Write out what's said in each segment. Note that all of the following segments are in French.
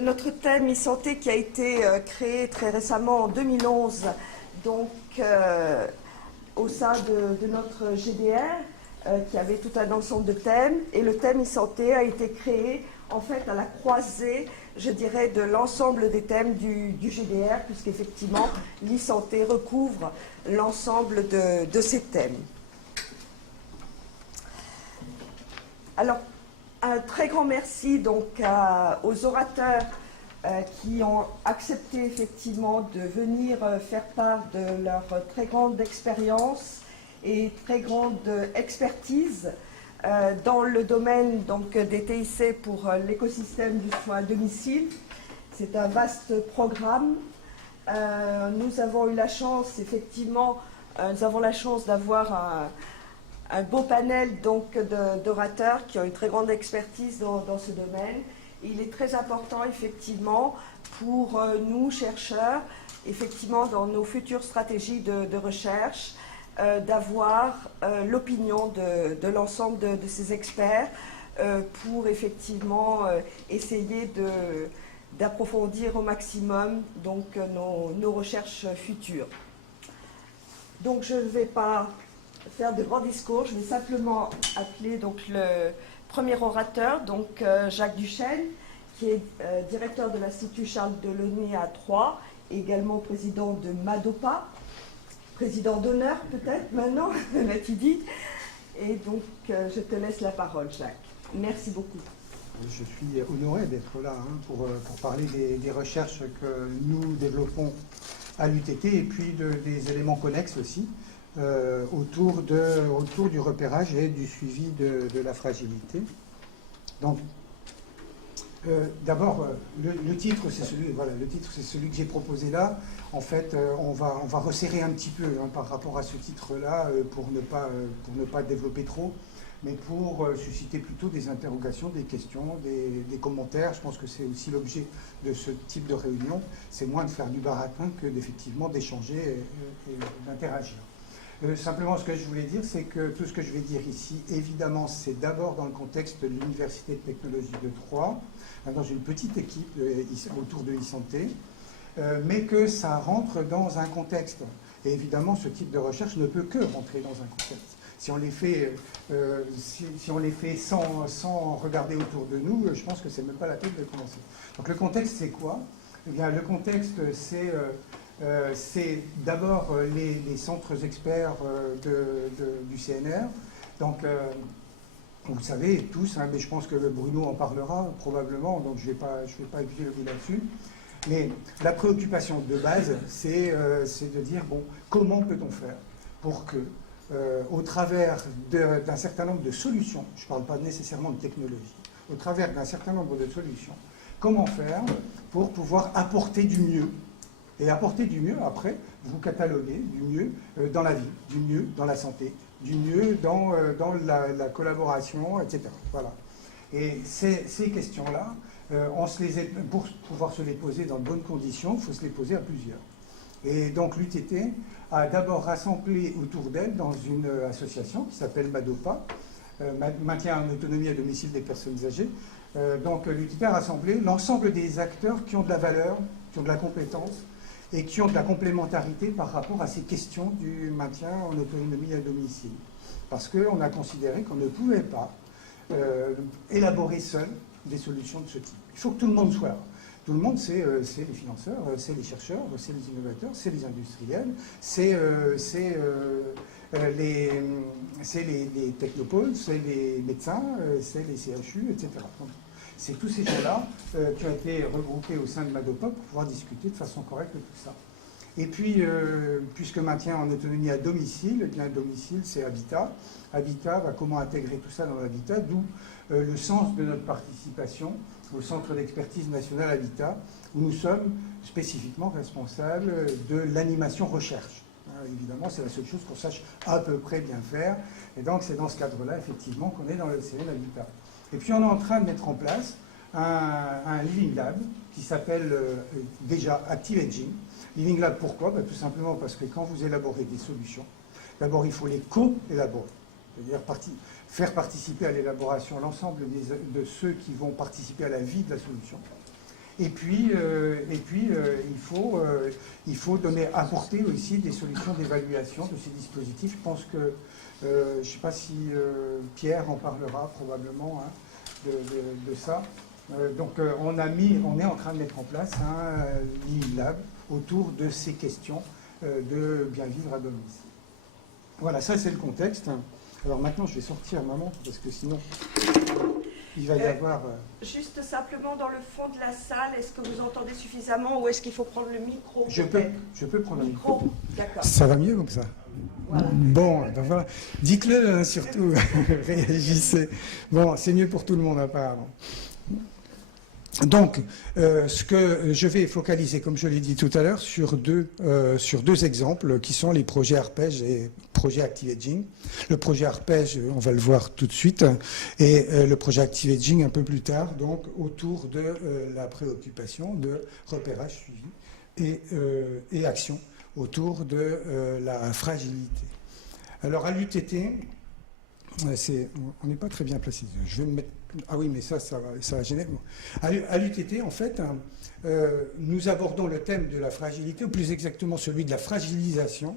notre thème e-santé qui a été créé très récemment en 2011, donc au sein de notre GDR, qui avait tout un ensemble de thèmes. Et le thème e-santé a été créé en fait à la croisée, je dirais, de l'ensemble des thèmes du GDR, puisqu'effectivement l'e-santé recouvre l'ensemble de ces thèmes. Alors, un très grand merci donc aux orateurs qui ont accepté effectivement de venir faire part de leur très grande expérience et très grande expertise dans le domaine donc, des TIC pour l'écosystème du soin à domicile. C'est un vaste programme. Nous avons eu la chance, effectivement, d'avoir un beau panel d'orateurs qui ont une très grande expertise dans ce domaine. Il est très important, effectivement, pour nous, chercheurs, effectivement, dans nos futures stratégies de recherche, d'avoir l'opinion de l'ensemble de ces experts pour, effectivement, essayer d'approfondir au maximum donc, nos recherches futures. Donc, je ne vais pas faire de grands discours, je vais simplement appeler donc, le premier orateur, donc Jacques Duchesne, qui est directeur de l'Institut Charles Delaunay à Troyes, et également président de MADOPA, président d'honneur peut-être maintenant, l'as-tu dit. Et donc je te laisse la parole, Jacques. Merci beaucoup. Je suis honoré d'être là pour parler des recherches que nous développons à l'UTT et puis des éléments connexes aussi. Autour du repérage et du suivi de la fragilité. Donc, d'abord, le titre, c'est celui que j'ai proposé là. En fait, on va resserrer un petit peu par rapport à ce titre-là pour ne pas développer trop, mais pour susciter plutôt des interrogations, des questions, des commentaires. Je pense que c'est aussi l'objet de ce type de réunion. C'est moins de faire du baratin que d'effectivement d'échanger et d'interagir. Simplement, ce que je voulais dire, c'est que tout ce que je vais dire ici, évidemment, c'est d'abord dans le contexte de l'Université de technologie de Troyes, dans une petite équipe autour de e-santé, mais que ça rentre dans un contexte. Et évidemment, ce type de recherche ne peut que rentrer dans un contexte. Si on les fait, si on les fait sans regarder autour de nous, je pense que c'est même pas la peine de commencer. Donc le contexte, c'est quoi? Eh bien, le contexte, c'est d'abord les centres experts du CNR. Donc, vous le savez tous, mais je pense que Bruno en parlera probablement, donc je vais pas épuiser le bout là-dessus. Mais la préoccupation de base, c'est de dire, bon, comment peut-on faire pour que, au travers d'un certain nombre de solutions, je ne parle pas nécessairement de technologie, au travers d'un certain nombre de solutions, comment faire pour pouvoir apporter du mieux. Et apporter du mieux, après, vous cataloguez du mieux dans la vie, du mieux dans la santé, du mieux dans la collaboration, etc. Voilà. Et ces questions-là, pour pouvoir se les poser dans de bonnes conditions, il faut se les poser à plusieurs. Et donc l'UTT a d'abord rassemblé autour d'elle dans une association qui s'appelle MADOPA, Maintien en autonomie à domicile des personnes âgées. Donc l'UTT a rassemblé l'ensemble des acteurs qui ont de la valeur, qui ont de la compétence, et qui ont de la complémentarité par rapport à ces questions du maintien en autonomie à domicile. Parce qu'on a considéré qu'on ne pouvait pas élaborer seul des solutions de ce type. Il faut que tout le monde soit là. Tout le monde, c'est les financeurs, c'est les chercheurs, c'est les innovateurs, c'est les industriels, c'est les technopoles, c'est les médecins, c'est les CHU, etc. C'est tous ces gens-là qui ont été regroupés au sein de MADOPA pour pouvoir discuter de façon correcte de tout ça. Et puis, puisque maintien en autonomie à domicile, eh bien, domicile, c'est Habitat. Habitat, comment intégrer tout ça dans l'habitat, d'où le sens de notre participation au Centre d'expertise national Habitat, où nous sommes spécifiquement responsables de l'animation recherche. Évidemment, c'est la seule chose qu'on sache à peu près bien faire. Et donc, c'est dans ce cadre-là, effectivement, qu'on est dans le CN Habitat. Et puis on est en train de mettre en place un Living Lab qui s'appelle déjà Active Aging. Living Lab, pourquoi? Tout simplement parce que quand vous élaborez des solutions, d'abord il faut les co-élaborer. C'est-à-dire faire participer à l'élaboration l'ensemble de ceux qui vont participer à la vie de la solution. il faut apporter aussi des solutions d'évaluation de ces dispositifs. Je pense que, je ne sais pas si Pierre en parlera probablement de ça. Donc on est en train de mettre en place un l'ILab autour de ces questions de bien vivre à domicile. Voilà, ça c'est le contexte. Alors maintenant je vais sortir ma montre parce que sinon il va y avoir... Juste simplement dans le fond de la salle, est-ce que vous entendez suffisamment ou est-ce qu'il faut prendre le micro? Je peux prendre le micro. D'accord. Ça va mieux comme ça. Voilà. Bon, ben voilà. Dites-le hein, surtout, réagissez. Bon, c'est mieux pour tout le monde apparemment. Donc, ce que je vais focaliser, comme je l'ai dit tout à l'heure, sur deux exemples qui sont les projets Arpège et projet ActiveAging. Le projet Arpège, on va le voir tout de suite, et le projet ActiveAging un peu plus tard, donc autour de la préoccupation de repérage, suivi et action autour de la fragilité. Alors, à l'UTT, on n'est pas très bien placé. Je vais me mettre... Ah oui, mais ça va gêner. Bon. À l'UTT, en fait, nous abordons le thème de la fragilité, ou plus exactement celui de la fragilisation,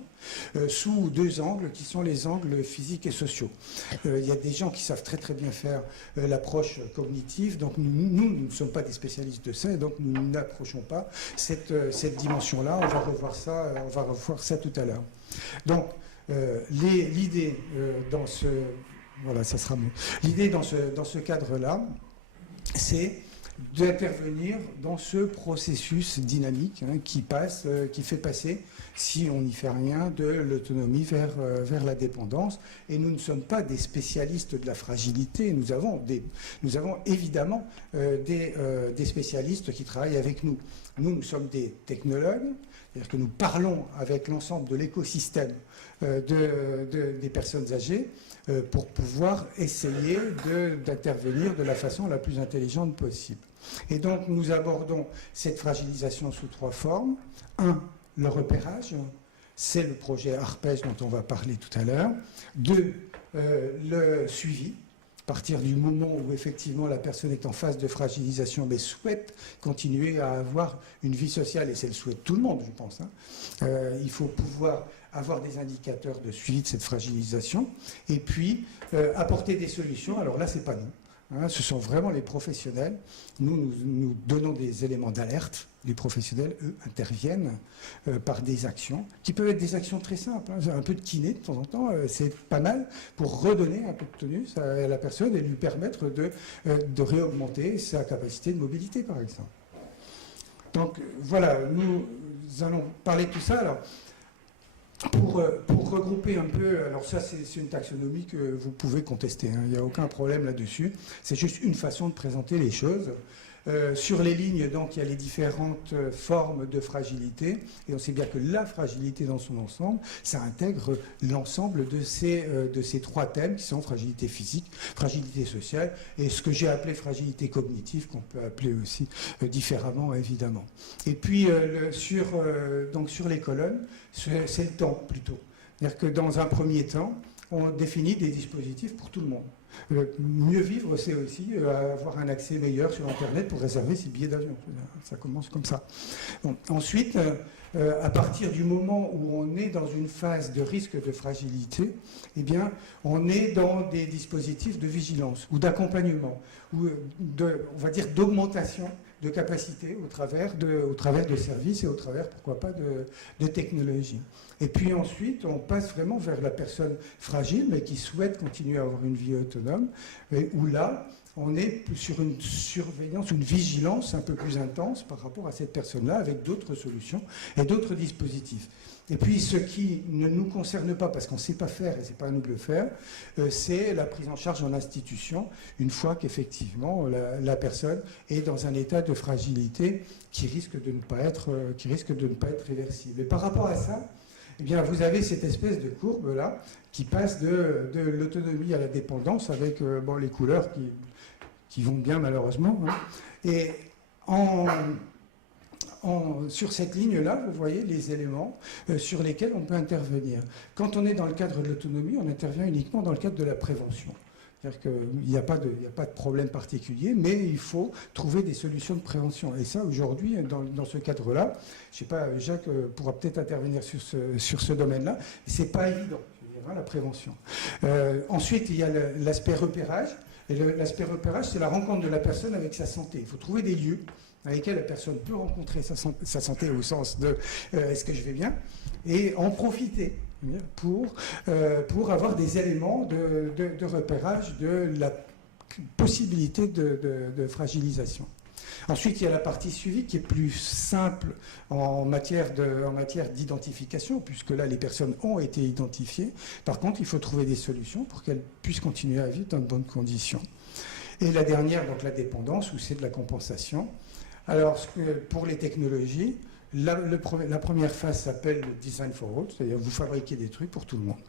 sous deux angles qui sont les angles physiques et sociaux. Il y a des gens qui savent très très bien faire l'approche cognitive, donc nous ne sommes pas des spécialistes de ça, et donc nous n'approchons pas cette dimension-là. On va revoir ça tout à l'heure. Donc, l'idée dans ce... Voilà, ça sera mieux. L'idée dans ce cadre-là, c'est d'intervenir dans ce processus dynamique qui fait passer, si on n'y fait rien, de l'autonomie vers la dépendance. Et nous ne sommes pas des spécialistes de la fragilité. Nous avons évidemment des spécialistes qui travaillent avec nous. Nous sommes des technologues, c'est-à-dire que nous parlons avec l'ensemble de l'écosystème des personnes âgées pour pouvoir essayer d'intervenir de la façon la plus intelligente possible. Et donc nous abordons cette fragilisation sous trois formes. Un, le repérage, c'est le projet Arpège dont on va parler tout à l'heure. Deux, le suivi. À partir du moment où effectivement la personne est en phase de fragilisation mais souhaite continuer à avoir une vie sociale, et c'est le souhait de tout le monde, je pense, il faut pouvoir avoir des indicateurs de suivi de cette fragilisation, et puis apporter des solutions. Alors là, c'est pas nous. Ce sont vraiment les professionnels. Nous donnons des éléments d'alerte. Les professionnels, eux, interviennent par des actions, qui peuvent être des actions très simples. Un peu de kiné, de temps en temps, c'est pas mal pour redonner un peu de tonus à la personne et lui permettre de réaugmenter sa capacité de mobilité, par exemple. Donc, voilà, nous allons parler de tout ça. Alors, pour regrouper un peu, alors ça c'est une taxonomie que vous pouvez contester, il n'y a aucun problème là-dessus, c'est juste une façon de présenter les choses. Sur les lignes, donc, il y a les différentes formes de fragilité, et on sait bien que la fragilité dans son ensemble, ça intègre l'ensemble de ces trois thèmes qui sont fragilité physique, fragilité sociale, et ce que j'ai appelé fragilité cognitive, qu'on peut appeler aussi différemment, évidemment. Et puis, sur les colonnes, c'est le temps, plutôt. C'est-à-dire que dans un premier temps, on définit des dispositifs pour tout le monde. Mieux vivre, c'est aussi avoir un accès meilleur sur Internet pour réserver ses billets d'avion. Ça commence comme ça. Bon. Ensuite, à partir du moment où on est dans une phase de risque de fragilité, eh bien, on est dans des dispositifs de vigilance ou d'accompagnement, ou on va dire, d'augmentation de capacité au travers de services et au travers, pourquoi pas, de technologies. Et puis ensuite, on passe vraiment vers la personne fragile, mais qui souhaite continuer à avoir une vie autonome, où là, on est sur une surveillance, une vigilance un peu plus intense par rapport à cette personne-là, avec d'autres solutions et d'autres dispositifs. Et puis, ce qui ne nous concerne pas, parce qu'on ne sait pas faire, et ce n'est pas à nous de le faire, c'est la prise en charge en institution, une fois qu'effectivement, la personne est dans un état de fragilité qui risque de ne pas être réversible. Et par rapport à ça, eh bien, vous avez cette espèce de courbe-là qui passe de l'autonomie à la dépendance, avec les couleurs qui vont bien, malheureusement. Et sur cette ligne-là, vous voyez les éléments sur lesquels on peut intervenir. Quand on est dans le cadre de l'autonomie, on intervient uniquement dans le cadre de la prévention. C'est-à-dire qu'il n'y a pas de problème particulier, mais il faut trouver des solutions de prévention. Et ça, aujourd'hui, dans ce cadre-là, je ne sais pas, Jacques pourra peut-être intervenir sur ce domaine-là, c'est pas évident, je veux dire, hein, la prévention. Ensuite, il y a l'aspect repérage. Et l'aspect repérage, c'est la rencontre de la personne avec sa santé. Il faut trouver des lieux avec lesquels la personne peut rencontrer sa santé au sens de est-ce que je vais bien, et en profiter pour avoir des éléments de repérage de la possibilité de fragilisation. Ensuite, il y a la partie suivie qui est plus simple en matière d'identification, puisque là, les personnes ont été identifiées. Par contre, il faut trouver des solutions pour qu'elles puissent continuer à vivre dans de bonnes conditions. Et la dernière, donc la dépendance, où c'est de la compensation. Alors, pour les technologies, la première phase s'appelle le design for all, c'est-à-dire vous fabriquez des trucs pour tout le monde.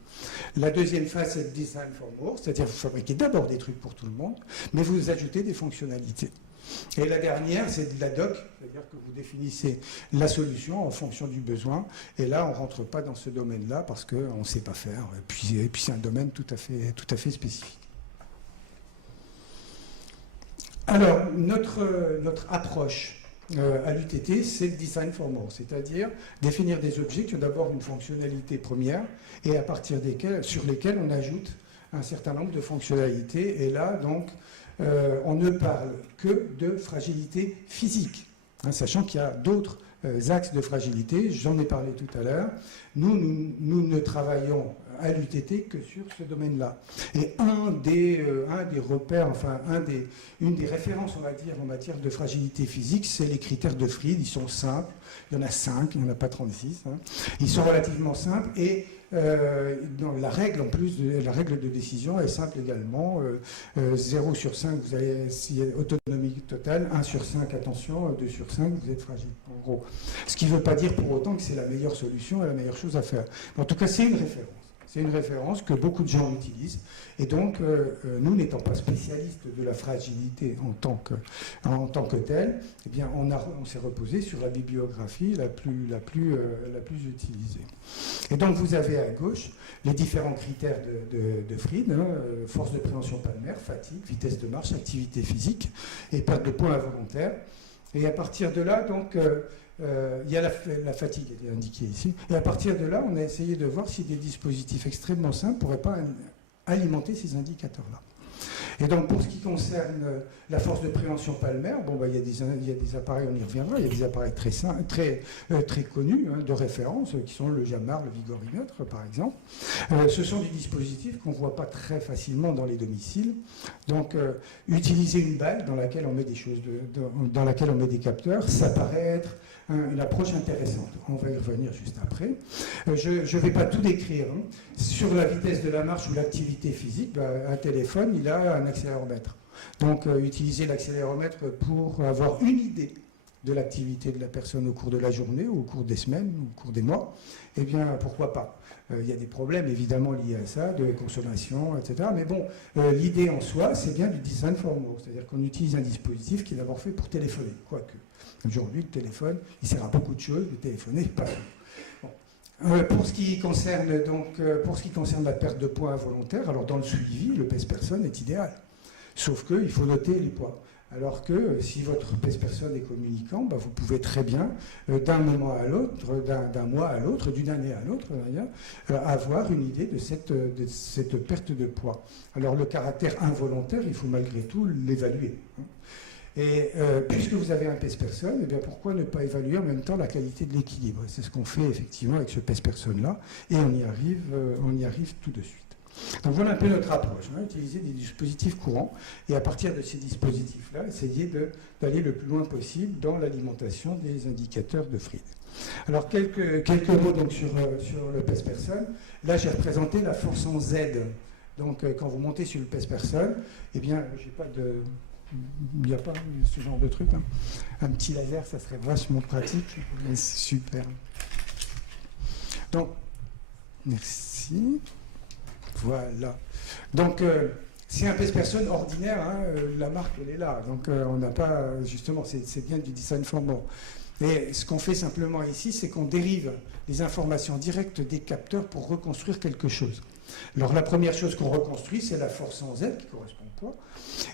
La deuxième phase, c'est le design for more, c'est-à-dire vous fabriquez d'abord des trucs pour tout le monde, mais vous ajoutez des fonctionnalités. Et la dernière, c'est de la doc, c'est-à-dire que vous définissez la solution en fonction du besoin. Et là, on ne rentre pas dans ce domaine-là parce qu'on ne sait pas faire. Et puis c'est un domaine tout à fait spécifique. Alors, notre approche à l'UTT, c'est le design for more, c'est-à-dire définir des objets qui ont d'abord une fonctionnalité première et à partir sur lesquels on ajoute un certain nombre de fonctionnalités. Et là, donc, on ne parle que de fragilité physique, hein, sachant qu'il y a d'autres axes de fragilité, j'en ai parlé tout à l'heure. Nous ne travaillons à l'UTT que sur ce domaine-là. Et un des repères, enfin une des références, on va dire, en matière de fragilité physique, c'est les critères de Fried. Ils sont simples, il y en a 5, il n'y en a pas 36. Hein. Ils sont relativement simples et la règle, en plus, la règle de décision est simple également. 0 sur 5, vous avez autonomie totale. 1 sur 5, attention. 2 sur 5, vous êtes fragile. En gros. Ce qui ne veut pas dire pour autant que c'est la meilleure solution et la meilleure chose à faire. Mais en tout cas, c'est une référence. C'est une référence que beaucoup de gens utilisent. Et donc, nous, n'étant pas spécialistes de la fragilité en tant que telle, eh bien, on s'est reposé sur la bibliographie la plus utilisée. Et donc, vous avez à gauche les différents critères de Fried, hein, force de préhension palmaire, fatigue, vitesse de marche, activité physique et perte de poids involontaire. Et à partir de là, donc, il y a la fatigue qui est indiquée ici. Et à partir de là, on a essayé de voir si des dispositifs extrêmement simples ne pourraient pas alimenter ces indicateurs-là. Et donc, pour ce qui concerne la force de préhension palmaire, bon, bah, il y a des appareils, on y reviendra, il y a des appareils très connus, hein, de référence, qui sont le Jamar, le vigorimètre, par exemple. Ce sont des dispositifs qu'on ne voit pas très facilement dans les domiciles. Donc, utiliser une balle dans laquelle on met des choses, dans laquelle on met des capteurs, ça paraît être une approche intéressante. On va y revenir juste après. Je ne vais pas tout décrire. Hein. Sur la vitesse de la marche ou l'activité physique, bah, un téléphone, il a un accéléromètre. Donc, utiliser l'accéléromètre pour avoir une idée de l'activité de la personne au cours de la journée, ou au cours des semaines, ou au cours des mois, eh bien, pourquoi pas. Il y a des problèmes, évidemment, liés à ça, de consommation, etc. Mais bon, l'idée en soi, c'est bien du design for more. C'est-à-dire qu'on utilise un dispositif qui est d'abord fait pour téléphoner, quoique. Aujourd'hui, le téléphone, il sert à beaucoup de choses, le téléphoner, pas tout. Bon. Pour ce qui concerne la perte de poids involontaire, alors dans le suivi, le pèse-personne est idéal. Sauf qu'il faut noter les poids. Alors que si votre pèse-personne est communicant, bah, vous pouvez très bien, d'un moment à l'autre, d'un mois à l'autre, d'une année à l'autre, avoir une idée de cette perte de poids. Alors le caractère involontaire, il faut malgré tout l'évaluer. Hein. Et puisque vous avez un pèse-personne, eh bien pourquoi ne pas évaluer en même temps la qualité de l'équilibre? C'est ce qu'on fait effectivement avec ce pèse-personne-là, et on y arrive tout de suite. Donc voilà un peu notre approche, hein, utiliser des dispositifs courants, et à partir de ces dispositifs-là, essayer d'aller le plus loin possible dans l'alimentation des indicateurs de Fried. Alors quelques mots donc sur le pèse-personne. Là j'ai représenté la force en Z. Donc quand vous montez sur le pèse-personne, eh bien j'ai pas de... Il n'y a pas ce genre de truc. Hein. Un petit laser, ça serait vachement pratique. Mais c'est super. Donc, merci. Voilà. Donc, c'est un pèse-personne ordinaire. Hein, la marque, elle est là. Donc, on n'a pas... Justement, c'est bien du design for more. Et ce qu'on fait simplement ici, c'est qu'on dérive les informations directes des capteurs pour reconstruire quelque chose. Alors la première chose qu'on reconstruit, c'est la force en Z qui correspond au poids.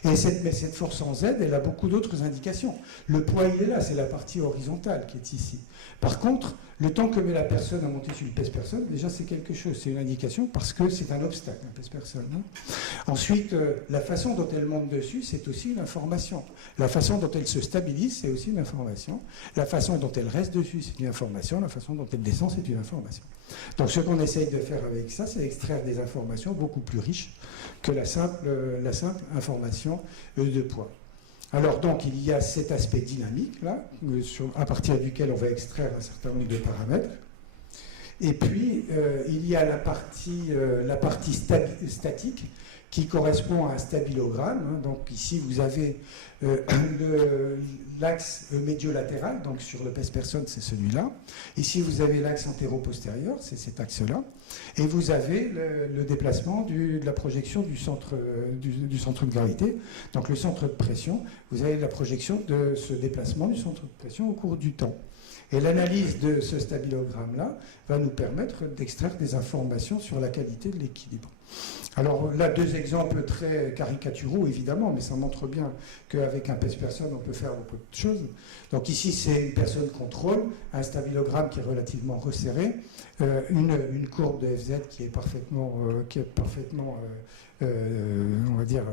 Mais cette force en Z, elle a beaucoup d'autres indications. Le poids, il est là, c'est la partie horizontale qui est ici. Par contre, le temps que met la personne à monter sur le pèse-personne, déjà c'est quelque chose, c'est une indication parce que c'est un obstacle, un pèse-personne. Ensuite, la façon dont elle monte dessus, c'est aussi une information. La façon dont elle se stabilise, c'est aussi une information. La façon dont elle reste dessus, c'est une information. La façon dont elle descend, c'est une information. Donc ce qu'on essaye de faire avec ça, c'est extraire des informations beaucoup plus riches que la simple information de poids. Alors donc il y a cet aspect dynamique là, à partir duquel on va extraire un certain nombre de paramètres. Et puis il y a la partie statique qui correspond à un stabilogramme. Donc ici vous avez l'axe médiolatéral, donc sur le pèse-personne c'est celui-là. Ici vous avez l'axe antéro-postérieur, c'est cet axe-là. Et vous avez le déplacement de la projection du centre de gravité. Donc le centre de pression, vous avez la projection de ce déplacement du centre de pression au cours du temps. Et l'analyse de ce stabilogramme-là va nous permettre d'extraire des informations sur la qualité de l'équilibre. Alors là, deux exemples très caricaturaux, évidemment, mais ça montre bien qu'avec un pèse-personne, on peut faire beaucoup de choses. Donc ici, c'est une personne contrôle, un stabilogramme qui est relativement resserré, une courbe de FZ qui est parfaitement on va dire,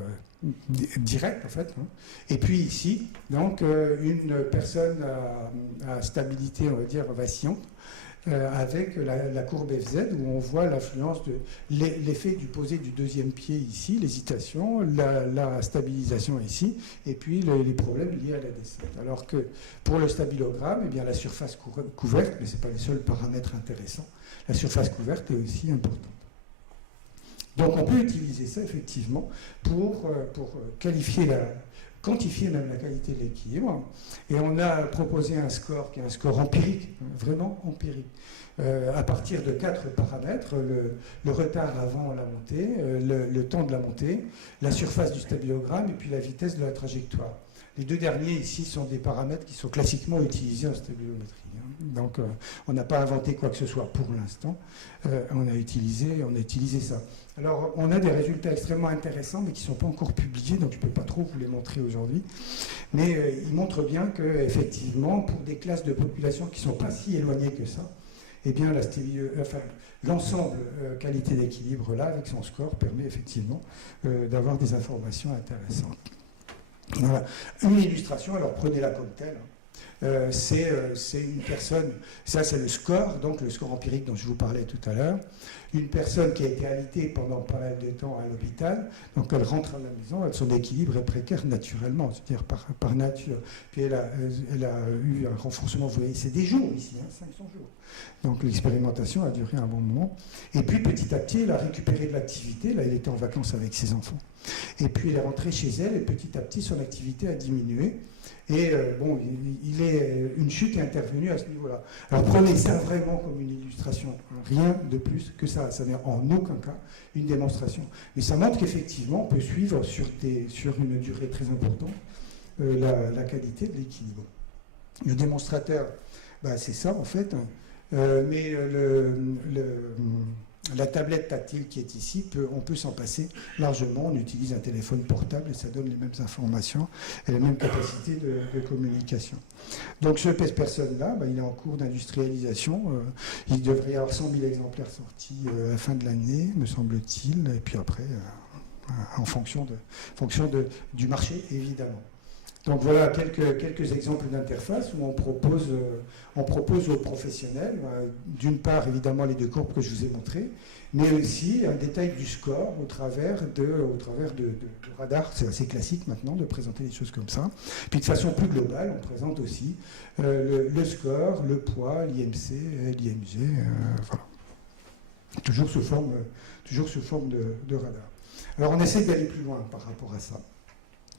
directe, en fait. Et puis ici, donc, une personne à stabilité, on va dire, vacillante, avec la courbe FZ où on voit l'influence de l'effet du posé du deuxième pied ici, l'hésitation, la stabilisation ici, et puis les problèmes liés à la descente. Alors que pour le stabilogramme, eh bien, la surface couverte, mais ce n'est pas le seul paramètre intéressant, la surface couverte est aussi importante. Donc on peut utiliser ça effectivement pour quantifier même la qualité de l'équilibre. Et on a proposé un score qui est un score empirique, vraiment empirique, à partir de 4 paramètres, le retard avant la montée, le temps de la montée, la surface du stabilogramme et puis la vitesse de la trajectoire. Les deux derniers ici sont des paramètres qui sont classiquement utilisés en stabilométrie. Donc on n'a pas inventé quoi que ce soit pour l'instant, on a utilisé ça. Alors on a des résultats extrêmement intéressants mais qui ne sont pas encore publiés, donc je ne peux pas trop vous les montrer aujourd'hui. Mais ils montrent bien qu'effectivement, pour des classes de population qui ne sont pas si éloignées que ça, eh bien l'ensemble qualité d'équilibre là, avec son score, permet effectivement d'avoir des informations intéressantes. Voilà. Une illustration, alors prenez-la comme telle. C'est une personne, ça c'est le score, donc le score empirique dont je vous parlais tout à l'heure. Une personne qui a été alitée pendant pas mal de temps à l'hôpital, donc elle rentre à la maison, son équilibre est précaire naturellement, c'est-à-dire par nature. Puis elle a eu un renforcement, vous voyez, c'est des jours ici, 500 jours. Donc l'expérimentation a duré un bon moment. Et puis petit à petit, elle a récupéré de l'activité, là elle était en vacances avec ses enfants. Et puis elle est rentrée chez elle et petit à petit son activité a diminué. Et une chute est intervenue à ce niveau-là. Alors prenez ça vraiment comme une illustration, rien de plus que ça. Ça n'est en aucun cas une démonstration. Mais ça montre qu'effectivement, on peut suivre sur une durée très importante la qualité de l'équilibre. Le démonstrateur, c'est ça en fait. Mais la tablette tactile qui est ici, on peut s'en passer largement. On utilise un téléphone portable et ça donne les mêmes informations et les mêmes capacités de communication. Donc ce pèse-personne-là, il est en cours d'industrialisation. Il devrait y avoir 100 000 exemplaires sortis à la fin de l'année, me semble-t-il. Et puis après, en fonction du marché, évidemment. Donc voilà quelques exemples d'interface où on propose aux professionnels, d'une part évidemment les deux courbes que je vous ai montrées, mais aussi un détail du score au travers de radar. C'est assez classique maintenant de présenter des choses comme ça. Puis de façon plus globale, on présente aussi le score, le poids, l'IMC, l'IMG, voilà. Toujours sous forme de radar. Alors on essaie d'aller plus loin par rapport à ça.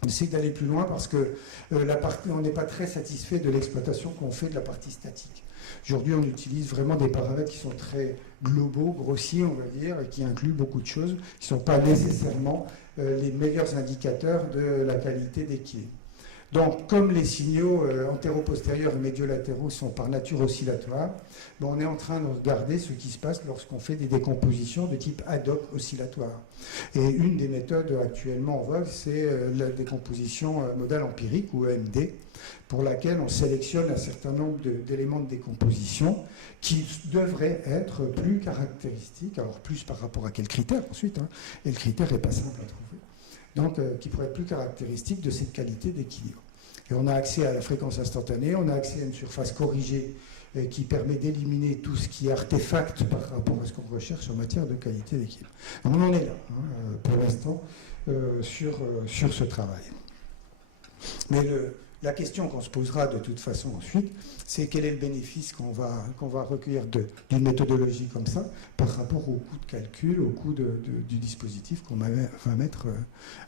On essaie d'aller plus loin parce que on n'est pas très satisfait de l'exploitation qu'on fait de la partie statique. Aujourd'hui, on utilise vraiment des paramètres qui sont très globaux, grossiers, on va dire, et qui incluent beaucoup de choses, qui ne sont pas nécessairement les meilleurs indicateurs de la qualité d'équilibre. Donc, comme les signaux antéro-postérieurs et médio-latéraux sont par nature oscillatoires, bon, on est en train de regarder ce qui se passe lorsqu'on fait des décompositions de type ad hoc oscillatoire. Et une des méthodes actuellement en vogue, c'est la décomposition modale empirique, ou EMD, pour laquelle on sélectionne un certain nombre d'éléments de décomposition qui devraient être plus caractéristiques, alors plus par rapport à quel critère ensuite, hein, et le critère n'est pas simple à trouver. Donc, qui pourrait être plus caractéristique de cette qualité d'équilibre. Et on a accès à la fréquence instantanée, on a accès à une surface corrigée qui permet d'éliminer tout ce qui est artefact par rapport à ce qu'on recherche en matière de qualité d'équilibre. On en est là, hein, pour l'instant, sur ce travail. Mais la question qu'on se posera de toute façon ensuite, c'est quel est le bénéfice qu'on va recueillir d'une méthodologie comme ça par rapport au coût de calcul, au coût du dispositif qu'on va mettre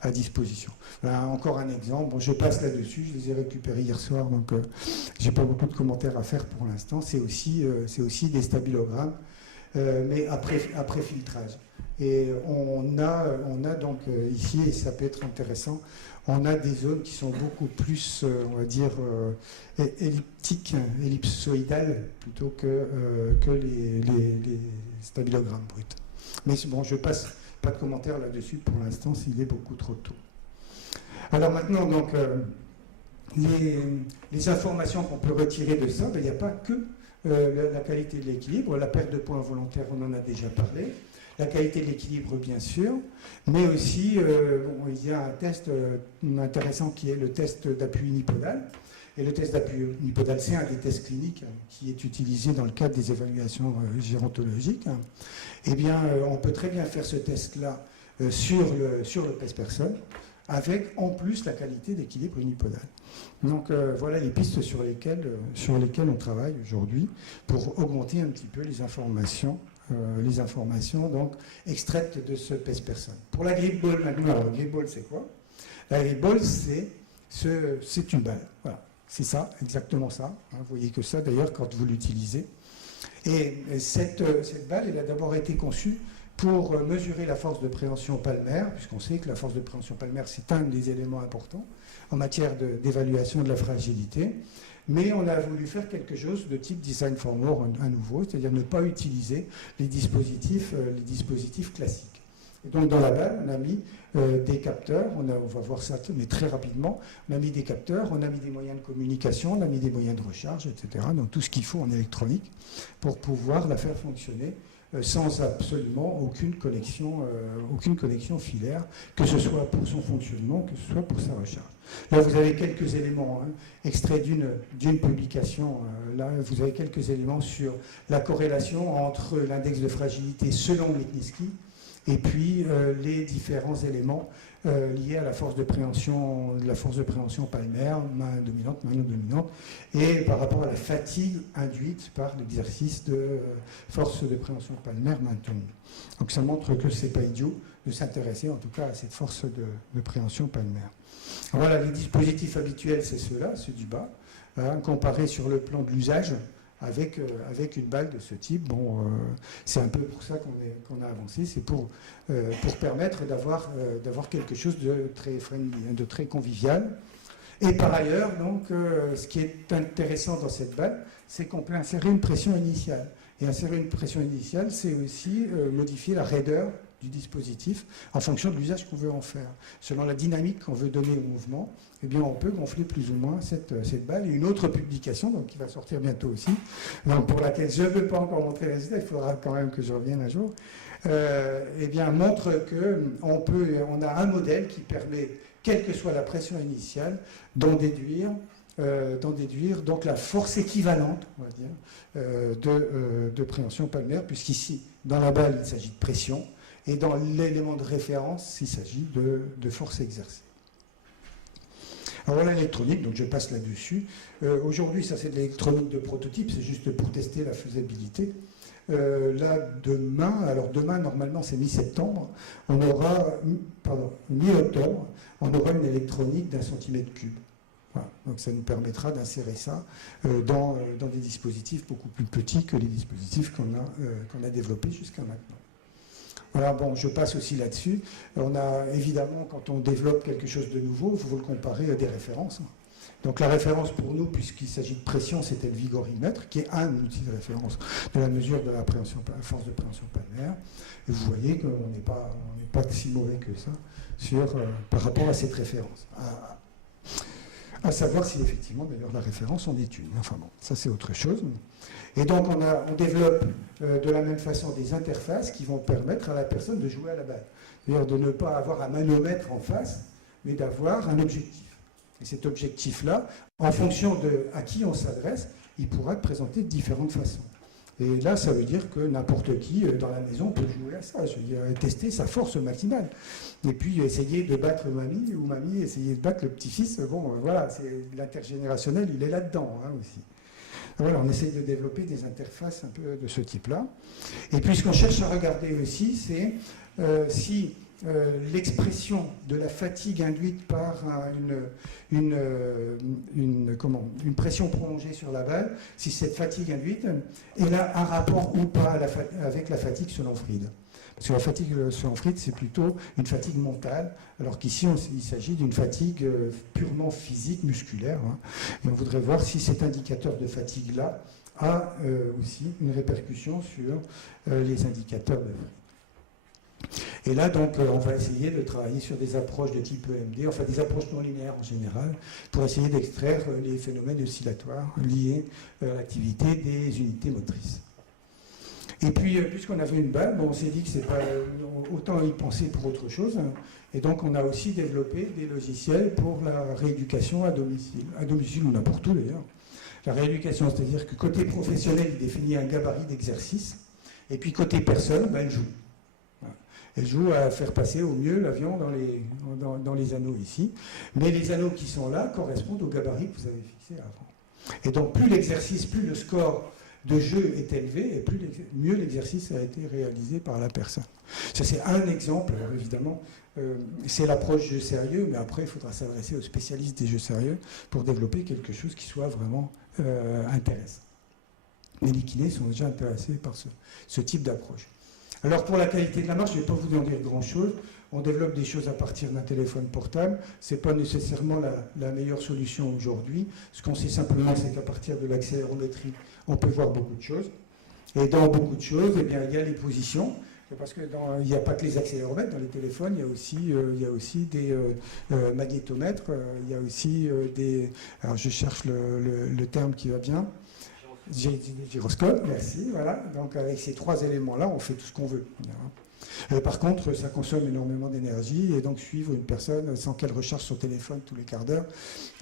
à disposition. Voilà encore un exemple. Bon, je passe là-dessus, je les ai récupérés hier soir, donc je n'ai pas beaucoup de commentaires à faire pour l'instant. C'est aussi des stabilogrammes, mais après filtrage. Et on a donc ici, et ça peut être intéressant, on a des zones qui sont beaucoup plus, on va dire, elliptiques, ellipsoïdales, plutôt que les stabilogrammes bruts. Mais bon, je passe pas de commentaires là-dessus pour l'instant, s'il est beaucoup trop tôt. Alors maintenant, donc, les informations qu'on peut retirer de ça, il n'y a pas que la qualité de l'équilibre, la perte de points involontaires, on en a déjà parlé. La qualité de l'équilibre, bien sûr, mais aussi, il y a un test intéressant qui est le test d'appui unipodal. Et le test d'appui unipodal, c'est un des tests cliniques qui est utilisé dans le cadre des évaluations gérontologiques. Eh bien, on peut très bien faire ce test-là sur le PES-personne, avec en plus la qualité d'équilibre unipodal. Donc voilà les pistes sur lesquelles on travaille aujourd'hui pour augmenter un petit peu les informations donc extraites de ce PES-personne. Pour la grip ball maintenant, alors, la grip ball c'est quoi? La grip ball c'est une balle. Voilà, c'est ça, exactement ça. Hein, vous voyez que ça d'ailleurs quand vous l'utilisez. Et cette balle, elle a d'abord été conçue pour mesurer la force de préhension palmaire, puisqu'on sait que la force de préhension palmaire c'est un des éléments importants en matière d'évaluation de la fragilité. Mais on a voulu faire quelque chose de type design for more à nouveau, c'est-à-dire ne pas utiliser les dispositifs classiques. Et donc dans la balle, on a mis des capteurs, on va voir ça mais très rapidement, on a mis des capteurs, on a mis des moyens de communication, on a mis des moyens de recharge, etc. Donc tout ce qu'il faut en électronique pour pouvoir la faire fonctionner sans absolument aucune connexion filaire, que ce soit pour son fonctionnement, que ce soit pour sa recharge. Là, vous avez quelques éléments, extraits d'une publication. Là, vous avez quelques éléments sur la corrélation entre l'index de fragilité selon Lipnitsky et puis les différents éléments liés à la force de préhension palmaire, main dominante, main non dominante, et par rapport à la fatigue induite par l'exercice de force de préhension palmaire maintenue. Donc ça montre que ce n'est pas idiot de s'intéresser en tout cas à cette force de préhension palmaire. Voilà, les dispositifs habituels, c'est ceux-là, ceux du bas, comparés sur le plan de l'usage avec une balle de ce type. Bon, c'est un peu pour ça qu'on a avancé, c'est pour permettre d'avoir quelque chose de très friendly, de très convivial. Et par ailleurs, donc, ce qui est intéressant dans cette balle, c'est qu'on peut insérer une pression initiale. Et insérer une pression initiale, c'est aussi modifier la raideur du dispositif en fonction de l'usage qu'on veut en faire. Selon la dynamique qu'on veut donner au mouvement, eh bien, on peut gonfler plus ou moins cette balle. Et une autre publication, donc, qui va sortir bientôt aussi, donc, pour laquelle je ne veux pas encore montrer les résultats, il faudra quand même que je revienne un jour, eh bien, montre qu'on a un modèle qui permet, quelle que soit la pression initiale, d'en déduire donc la force équivalente, on va dire, de préhension palmaire, puisqu'ici, dans la balle, il s'agit de pression, et dans l'élément de référence, il s'agit de force exercée. Alors voilà l'électronique, donc je passe là-dessus. Aujourd'hui, ça c'est de l'électronique de prototype, c'est juste pour tester la faisabilité. Là, demain, normalement c'est mi-septembre, mi-octobre, on aura une électronique d'1 centimètre cube. Voilà. Donc ça nous permettra d'insérer ça dans des dispositifs beaucoup plus petits que les dispositifs qu'on a développés jusqu'à maintenant. Voilà, bon, je passe aussi là-dessus. On a évidemment, quand on développe quelque chose de nouveau, il faut le comparer à des références. Donc la référence pour nous, puisqu'il s'agit de pression, c'était le vigorimètre, qui est un outil de référence de la mesure de la force de préhension palmaire. Et vous voyez qu'on n'est pas si mauvais que ça par rapport à cette référence. À savoir si effectivement, d'ailleurs, la référence en est une. Enfin bon, ça c'est autre chose. Et donc on développe de la même façon des interfaces qui vont permettre à la personne de jouer à la balle. C'est-à-dire de ne pas avoir un manomètre en face, mais d'avoir un objectif. Et cet objectif-là, en fonction de à qui on s'adresse, il pourra être présenté de différentes façons. Et là, ça veut dire que n'importe qui dans la maison peut jouer à ça. Je veux dire, tester sa force maximale. Et puis essayer de battre mamie, ou mamie essayer de battre le petit-fils. Bon, voilà, l'intergénérationnel, il est là-dedans aussi. Voilà, on essaye de développer des interfaces un peu de ce type-là. Et puis ce qu'on cherche à regarder aussi, c'est si l'expression de la fatigue induite par une pression prolongée sur la balle, si cette fatigue induite est là un rapport ou pas avec la fatigue selon Fried. Parce que la fatigue selon Fried, c'est plutôt une fatigue mentale, alors qu'ici, il s'agit d'une fatigue purement physique, musculaire. Et on voudrait voir si cet indicateur de fatigue-là a aussi une répercussion sur les indicateurs de Fried. Et là, donc, on va essayer de travailler sur des approches de type EMD, enfin des approches non linéaires en général, pour essayer d'extraire les phénomènes oscillatoires liés à l'activité des unités motrices. Et puis, puisqu'on avait une balle, on s'est dit que c'est pas autant y penser pour autre chose. Et donc, on a aussi développé des logiciels pour la rééducation à domicile ou n'importe où d'ailleurs. La rééducation, c'est-à-dire que côté professionnel, il définit un gabarit d'exercice, et puis côté personne, elle joue. Elle joue à faire passer au mieux l'avion dans les anneaux ici. Mais les anneaux qui sont là correspondent au gabarit que vous avez fixé avant. Et donc, plus l'exercice, plus le score de jeu est élevé, et mieux l'exercice a été réalisé par la personne. Ça, c'est un exemple, alors, évidemment. C'est l'approche jeu sérieux, mais après, il faudra s'adresser aux spécialistes des jeux sérieux pour développer quelque chose qui soit vraiment intéressant. Mais les kinés sont déjà intéressés par ce type d'approche. Alors pour la qualité de la marche, je ne vais pas vous en dire grand-chose. On développe des choses à partir d'un téléphone portable. Ce n'est pas nécessairement la meilleure solution aujourd'hui. Ce qu'on sait simplement, c'est qu'à partir de l'accélérométrie, on peut voir beaucoup de choses. Et dans beaucoup de choses, eh bien, il y a les positions. Parce qu'il n'y a pas que les accéléromètres dans les téléphones, il y a aussi des magnétomètres, il y a aussi des... Alors je cherche le terme qui va bien. Gyroscope, merci, voilà. Donc avec ces trois éléments-là, on fait tout ce qu'on veut. Par contre, ça consomme énormément d'énergie, et donc suivre une personne sans qu'elle recharge son téléphone tous les quarts d'heure,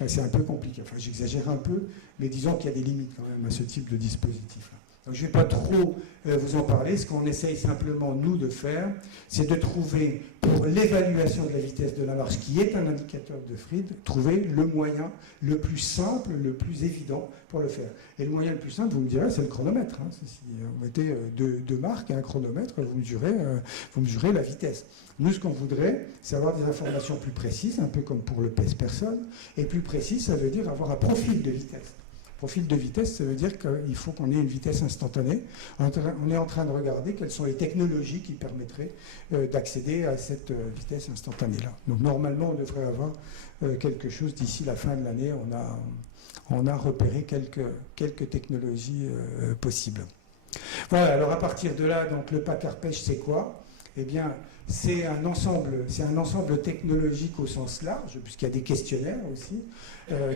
c'est un peu compliqué. Enfin, j'exagère un peu, mais disons qu'il y a des limites quand même à ce type de dispositif-là. Donc, je ne vais pas trop vous en parler. Ce qu'on essaye simplement, nous, de faire, c'est de trouver, pour l'évaluation de la vitesse de la marche, qui est un indicateur de Fried, trouver le moyen le plus simple, le plus évident pour le faire. Et le moyen le plus simple, vous me direz, c'est le chronomètre. Si vous mettez deux marques et un chronomètre, vous mesurez la vitesse. Nous, ce qu'on voudrait, c'est avoir des informations plus précises, un peu comme pour le pèse-personne. Et plus précis, ça veut dire avoir un profil de vitesse. Profil de vitesse, ça veut dire qu'il faut qu'on ait une vitesse instantanée. On est en train de regarder quelles sont les technologies qui permettraient d'accéder à cette vitesse instantanée-là. Donc normalement, on devrait avoir quelque chose d'ici la fin de l'année. On a repéré quelques technologies possibles. Voilà, alors à partir de là, donc, le pack Arpège, c'est quoi ? Eh bien, c'est un ensemble technologique au sens large, puisqu'il y a des questionnaires aussi,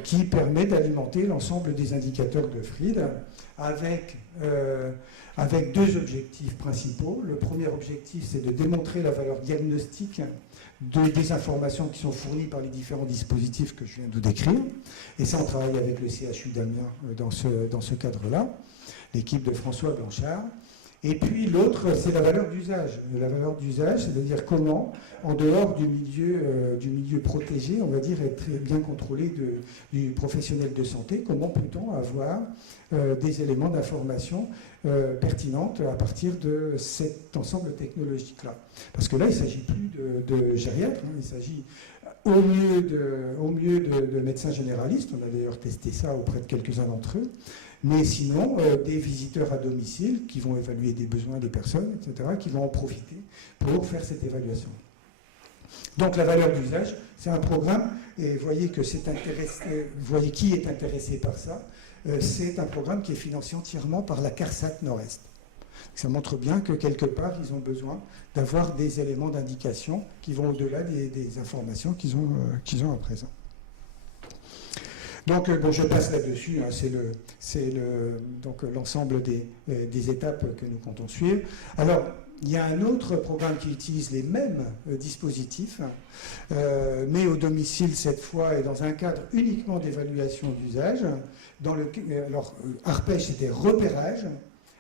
qui permet d'alimenter l'ensemble des indicateurs de Fried avec deux objectifs principaux. Le premier objectif, c'est de démontrer la valeur diagnostique des informations qui sont fournies par les différents dispositifs que je viens de décrire. Et ça, on travaille avec le CHU d'Amiens dans ce cadre-là, l'équipe de François Blanchard. Et puis l'autre, c'est la valeur d'usage. La valeur d'usage, c'est-à-dire comment, en dehors du milieu protégé, on va dire, et très bien contrôlé du professionnel de santé, comment peut-on avoir des éléments d'information pertinentes à partir de cet ensemble technologique-là. Parce que là, il ne s'agit plus de gériatres, il s'agit au mieux de médecins généralistes. On a d'ailleurs testé ça auprès de quelques-uns d'entre eux. Mais sinon, des visiteurs à domicile qui vont évaluer des besoins des personnes, etc., qui vont en profiter pour faire cette évaluation. Donc la valeur d'usage, c'est un programme, et vous voyez vous voyez qui est intéressé par ça. C'est un programme qui est financé entièrement par la CARSAT Nord-Est. Ça montre bien que quelque part, ils ont besoin d'avoir des éléments d'indication qui vont au-delà des informations qu'ils ont à présent. Donc, bon, je passe là-dessus, hein, c'est l'ensemble des étapes que nous comptons suivre. Alors, il y a un autre programme qui utilise les mêmes dispositifs, mais au domicile cette fois et dans un cadre uniquement d'évaluation d'usage. Alors, Arpège, c'était repérage.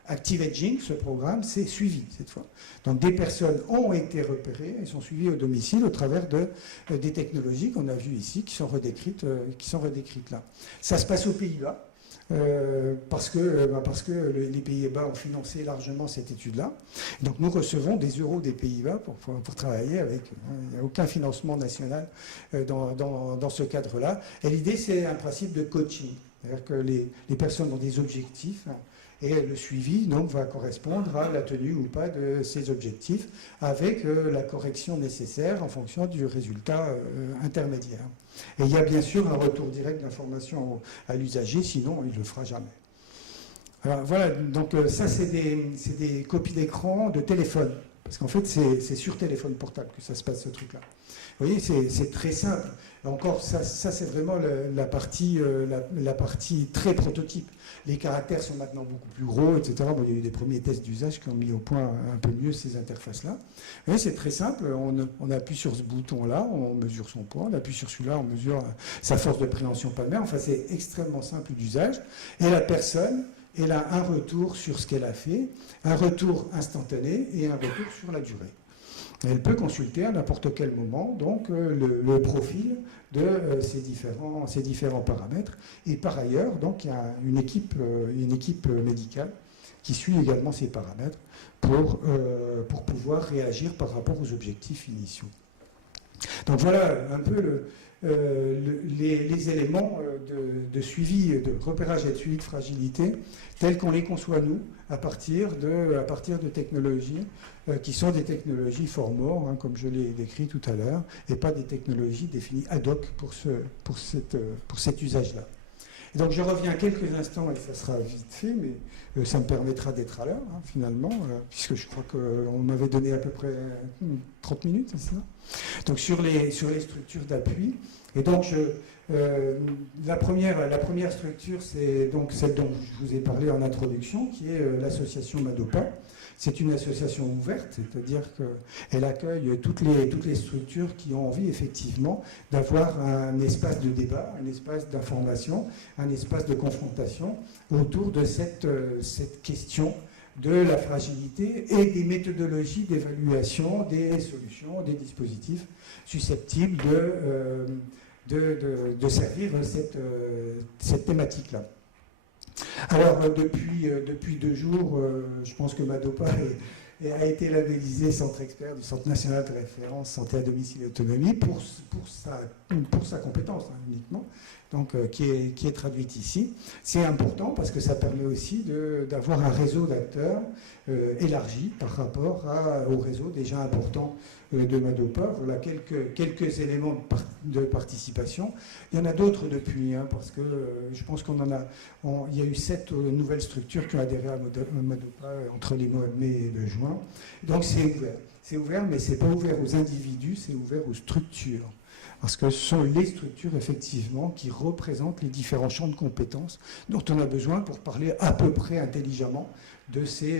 Active Aging, ce programme, c'est suivi cette fois. Donc des personnes ont été repérées et sont suivies au domicile au travers des technologies qu'on a vues ici, qui sont redécrites là. Ça se passe aux Pays-Bas, parce que les Pays-Bas ont financé largement cette étude-là. Donc nous recevons des euros des Pays-Bas pour travailler avec. Il n'y a aucun financement national dans ce cadre-là. Et l'idée, c'est un principe de coaching. C'est-à-dire que les personnes ont des objectifs. Et le suivi donc, va correspondre à la tenue ou pas de ces objectifs, avec la correction nécessaire en fonction du résultat intermédiaire. Et il y a bien sûr un retour direct d'information à l'usager, sinon il ne le fera jamais. Alors, voilà, donc ça c'est des copies d'écran de téléphone, parce qu'en fait c'est sur téléphone portable que ça se passe ce truc-là. Vous voyez, c'est très simple. Encore, ça c'est vraiment la partie très prototype. Les caractères sont maintenant beaucoup plus gros, etc. Bon, il y a eu des premiers tests d'usage qui ont mis au point un peu mieux ces interfaces-là. Vous voyez, c'est très simple. On appuie sur ce bouton-là, on mesure son poids. On appuie sur celui-là, on mesure sa force de préhension palmaire. Enfin, c'est extrêmement simple d'usage. Et la personne, elle a un retour sur ce qu'elle a fait, un retour instantané et un retour sur la durée. Elle peut consulter à n'importe quel moment donc le profil de ces différents paramètres. Et par ailleurs, donc, il y a une équipe médicale qui suit également ces paramètres pour pouvoir réagir par rapport aux objectifs initiaux. Donc voilà un peu les éléments de suivi, de repérage et de suivi de fragilité tels qu'on les conçoit nous à partir de technologies qui sont des technologies for-more, hein, comme je l'ai décrit tout à l'heure, et pas des technologies définies ad hoc pour cet usage-là. Et donc je reviens quelques instants, et ça sera vite fait, mais ça me permettra d'être à l'heure, hein, finalement, puisque je crois qu'on m'avait donné à peu près 30 minutes, c'est ça ? Donc sur les structures d'appui. Et donc la première structure, c'est donc celle dont je vous ai parlé en introduction, qui est l'association Madopa. C'est une association ouverte, c'est-à-dire qu'elle accueille toutes les structures qui ont envie effectivement d'avoir un espace de débat, un espace d'information, un espace de confrontation autour de cette question de la fragilité et des méthodologies d'évaluation, des solutions, des dispositifs susceptibles de servir cette thématique-là. Alors, depuis 2 jours, je pense que Madopa a été labellisé Centre Expert du Centre National de Référence Santé à Domicile et Autonomie pour sa compétence, hein, uniquement, donc, qui est traduite ici. C'est important parce que ça permet aussi d'avoir un réseau d'acteurs élargi par rapport au réseau déjà important de Madopa. Voilà quelques éléments de participation. Il y en a d'autres depuis, hein, parce que je pense il y a eu 7 nouvelles structures qui ont adhéré à Madopa entre les mois de mai et de juin. Donc c'est ouvert. C'est ouvert, mais ce n'est pas ouvert aux individus, c'est ouvert aux structures. Parce que ce sont les structures, effectivement, qui représentent les différents champs de compétences dont on a besoin pour parler à peu près intelligemment de ces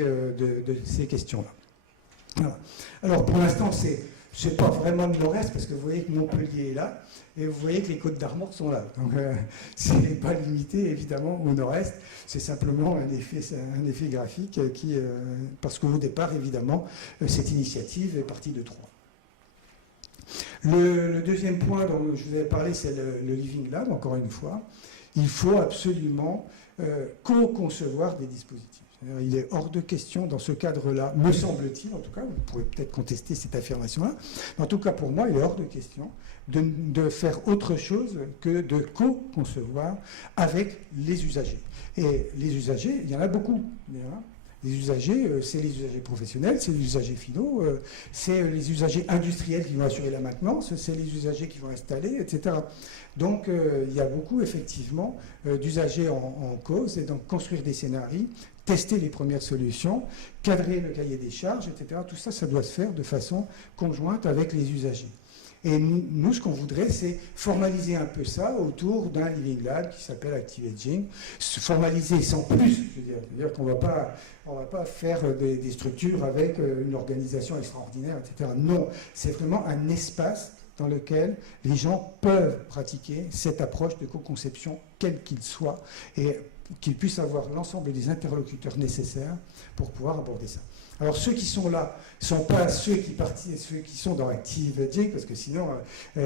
questions-là. Voilà. Alors, pour l'instant, ce n'est pas vraiment le Nord-Est, parce que vous voyez que Montpellier est là, et vous voyez que les Côtes d'Armor sont là. Donc, ce n'est pas limité, évidemment, au Nord-Est. C'est simplement un effet graphique parce qu'au départ, évidemment, cette initiative est partie de Troyes. Le deuxième point dont je vous avais parlé, c'est le Living Lab, encore une fois. Il faut absolument co-concevoir des dispositifs. Il est hors de question dans ce cadre-là, me semble-t-il, en tout cas, vous pourrez peut-être contester cette affirmation-là, mais en tout cas pour moi, il est hors de question de faire autre chose que de co-concevoir avec les usagers. Et les usagers, il y en a beaucoup. Les usagers, c'est les usagers professionnels, c'est les usagers finaux, c'est les usagers industriels qui vont assurer la maintenance, c'est les usagers qui vont installer, etc. Donc il y a beaucoup effectivement d'usagers en cause, et donc construire des scénarios, tester les premières solutions, cadrer le cahier des charges, etc. Tout ça, ça doit se faire de façon conjointe avec les usagers. Et nous, ce qu'on voudrait, c'est formaliser un peu ça autour d'un Living Lab qui s'appelle Active Aging. Se formaliser sans plus, je veux dire. C'est-à-dire qu'on ne va pas faire des structures avec une organisation extraordinaire, etc. Non, c'est vraiment un espace dans lequel les gens peuvent pratiquer cette approche de co-conception, quel qu'il soit, et qu'ils puissent avoir l'ensemble des interlocuteurs nécessaires pour pouvoir aborder ça. Alors ceux qui sont là ne sont pas ceux qui sont dans Active Aging, parce que sinon,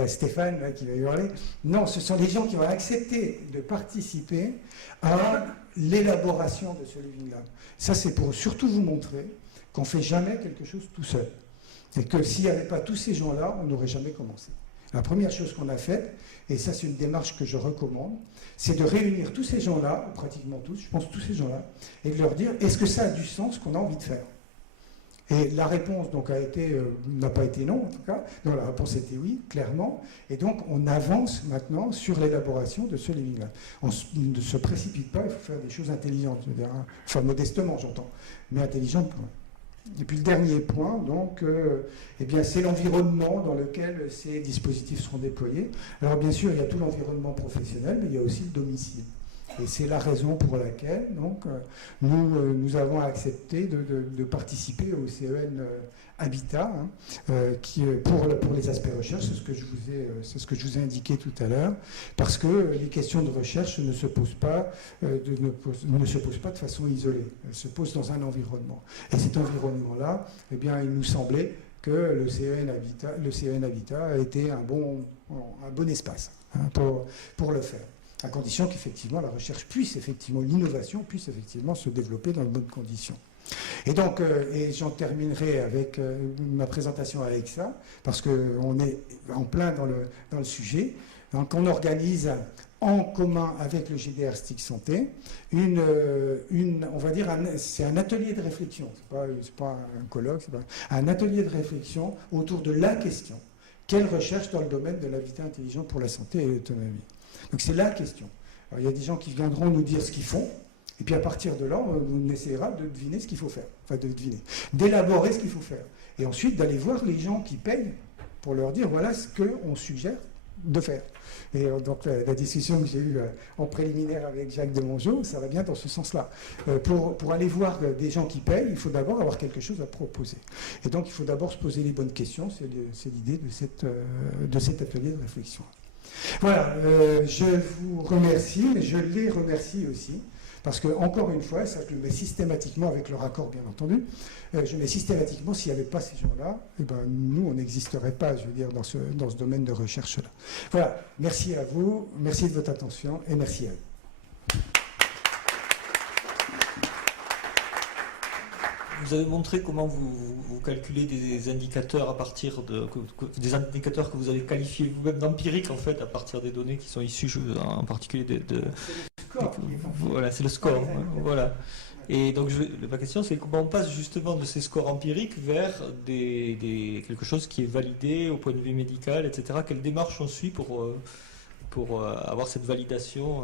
Stéphane qui va hurler, non, ce sont les gens qui ont accepté de participer à l'élaboration de ce Living Lab. Ça, c'est pour surtout vous montrer qu'on ne fait jamais quelque chose tout seul. Et que s'il n'y avait pas tous ces gens-là, on n'aurait jamais commencé. La première chose qu'on a faite, et ça c'est une démarche que je recommande, c'est de réunir tous ces gens-là, pratiquement tous, je pense tous ces gens-là, et de leur dire, est-ce que ça a du sens ce qu'on a envie de faire ? Et la réponse donc n'a pas été non en tout cas. Non, la réponse était oui, clairement. Et donc on avance maintenant sur l'élaboration de ce Living Lab. On ne se précipite pas, il faut faire des choses intelligentes, je veux dire, hein. Enfin modestement j'entends, mais intelligentes. Et puis le dernier point, donc, eh bien, c'est l'environnement dans lequel ces dispositifs seront déployés. Alors bien sûr, il y a tout l'environnement professionnel, mais il y a aussi le domicile. Et c'est la raison pour laquelle donc, nous avons accepté de participer au CEN Habitat, hein, pour les aspects recherche, c'est ce que je vous ai indiqué tout à l'heure, parce que les questions de recherche ne se posent pas de façon isolée, elles se posent dans un environnement. Et cet environnement-là, eh bien, il nous semblait que le CEN Habitat a été un bon espace, hein, pour le faire, à condition qu'effectivement la recherche l'innovation puisse effectivement se développer dans de bonnes conditions. Et donc, et j'en terminerai avec ma présentation avec ça, parce qu'on est en plein dans le sujet. Donc, on organise en commun avec le GDR STIC Santé on va dire, c'est un atelier de réflexion, c'est pas un colloque, c'est pas un atelier de réflexion autour de la question. Quelle recherche dans le domaine de l'habitat intelligent pour la santé et l'autonomie ? Donc c'est la question. Alors, il y a des gens qui viendront nous dire ce qu'ils font, et puis à partir de là, on essaiera de deviner ce qu'il faut faire, d'élaborer ce qu'il faut faire. Et ensuite d'aller voir les gens qui payent pour leur dire voilà ce qu'on suggère de faire. Et donc la discussion que j'ai eue en préliminaire avec Jacques Demongeot, ça va bien dans ce sens-là. Pour aller voir des gens qui payent, il faut d'abord avoir quelque chose à proposer. Et donc il faut d'abord se poser les bonnes questions, c'est l'idée de cet atelier de réflexion. Voilà, je vous remercie, mais je les remercie aussi, parce que, encore une fois, ça je le mets systématiquement avec leur accord, bien entendu, je mets systématiquement, s'il n'y avait pas ces gens-là, eh ben, nous, on n'existerait pas, je veux dire, dans ce domaine de recherche-là. Voilà, merci à vous, merci de votre attention, et merci à vous. Vous avez montré comment vous calculez des indicateurs à partir des indicateurs que vous avez qualifiés vous-même d'empiriques, en fait, à partir des données qui sont issues, en particulier voilà, c'est le score. Voilà. Et donc, ma question, c'est comment on passe justement de ces scores empiriques vers quelque chose qui est validé au point de vue médical, etc. Quelle démarche on suit pour avoir cette validation,